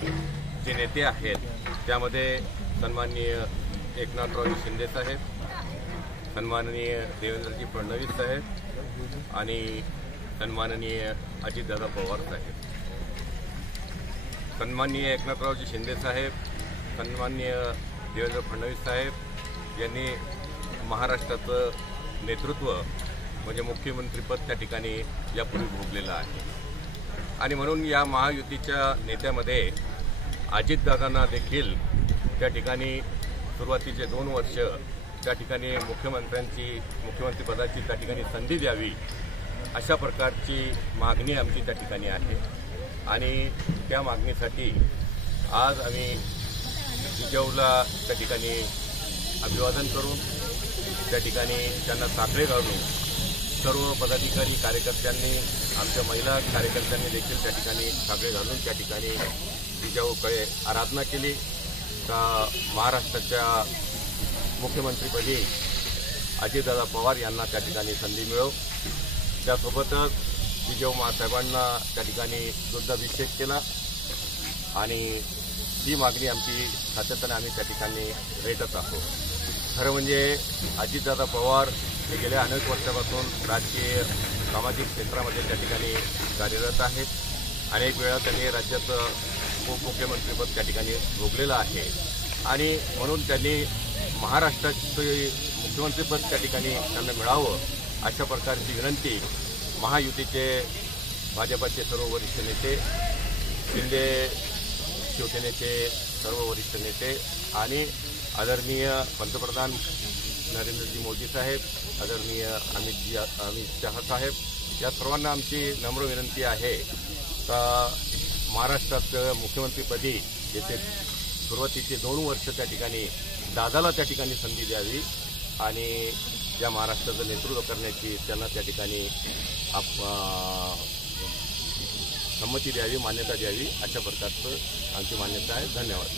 जे नेते आहेत त्यामध्ये सन्माननीय एकनाथराव शिंदे साहेब, सन्माननीय देवेंद्रजी फडणवीस साहेब आणि सन्माननीय अजितदादा पवार साहेब। सन्माननीय एकनाथरावजी शिंदे साहेब, सन्माननीय देवेंद्र फडणवीस साहेब यांनी महाराष्ट्राचं नेतृत्व म्हणजे मुख्यमंत्रीपद त्या ठिकाणी यापूर्वी भोगलेलं आहे आणि म्हणून या महायुतीच्या नेत्यामध्ये अजितदादांना देखील त्या ठिकाणी सुरुवातीचे 2 वर्ष त्या ठिकाणी मुख्यमंत्रीपदाची त्या ठिकाणी संधी द्यावी अशा प्रकारची मागणी आमची त्या ठिकाणी आहे आणि त्या मागणीसाठी आज आम्ही जिजाऊला त्या ठिकाणी अभिवादन करून त्या ठिकाणी त्यांना साखळे घालून सर्व पदाधिकारी कार्यकर्त्यांनी आमच्या महिला कार्यकर्त्यांनी देखील त्या ठिकाणी साखळे घालून त्या ठिकाणी जिजाऊकडे आराधना केली का महाराष्ट्राच्या मुख्यमंत्रीपदी अजितदादा पवार यांना त्या ठिकाणी संधी मिळो। त्यासोबतच जिजाऊ मासाहेबांना त्या ठिकाणी दुग्धाभिषेक केला आणि ही मागणी आमची सातत्याने आम्ही त्या ठिकाणी रेटत आहोत। खरं म्हणजे अजितदादा पवार हे गेल्या अनेक वर्षापासून राजकीय सामाजिक क्षेत्रामध्ये त्या ठिकाणी कार्यरत आहेत। अनेक वेळा त्यांनी राज्याचं उपमुख्यमंत्रीपद त्या ठिकाणी भोगलेलं आहे आणि म्हणून त्यांनी महाराष्ट्राचे मुख्यमंत्रीपद त्या ठिकाणी त्यांना मिळावं अशा प्रकारची विनंती महायुतीचे भाजपाचे सर्व वरिष्ठ नेते, शिंदे शिवसेनेचे सर्व वरिष्ठ नेते आणि आदरणीय पंतप्रधान नरेंद्रजी मोदी साहेब, आदरणीय अमित शहा साहेब या सर्वांना आमची नम्र विनंती आहे का महाराष्ट्रात मुख्यमंत्रीपदी येथे सुरुवातीचे 2 वर्ष त्या ठिकाणी दादाला त्या ठिकाणी संधी द्यावी आणि या महाराष्ट्राचं नेतृत्व करण्याची त्यांना त्या ठिकाणी संमती द्यावी, मान्यता द्यावी अशा प्रकारचं आमची मान्यता आहे। धन्यवाद।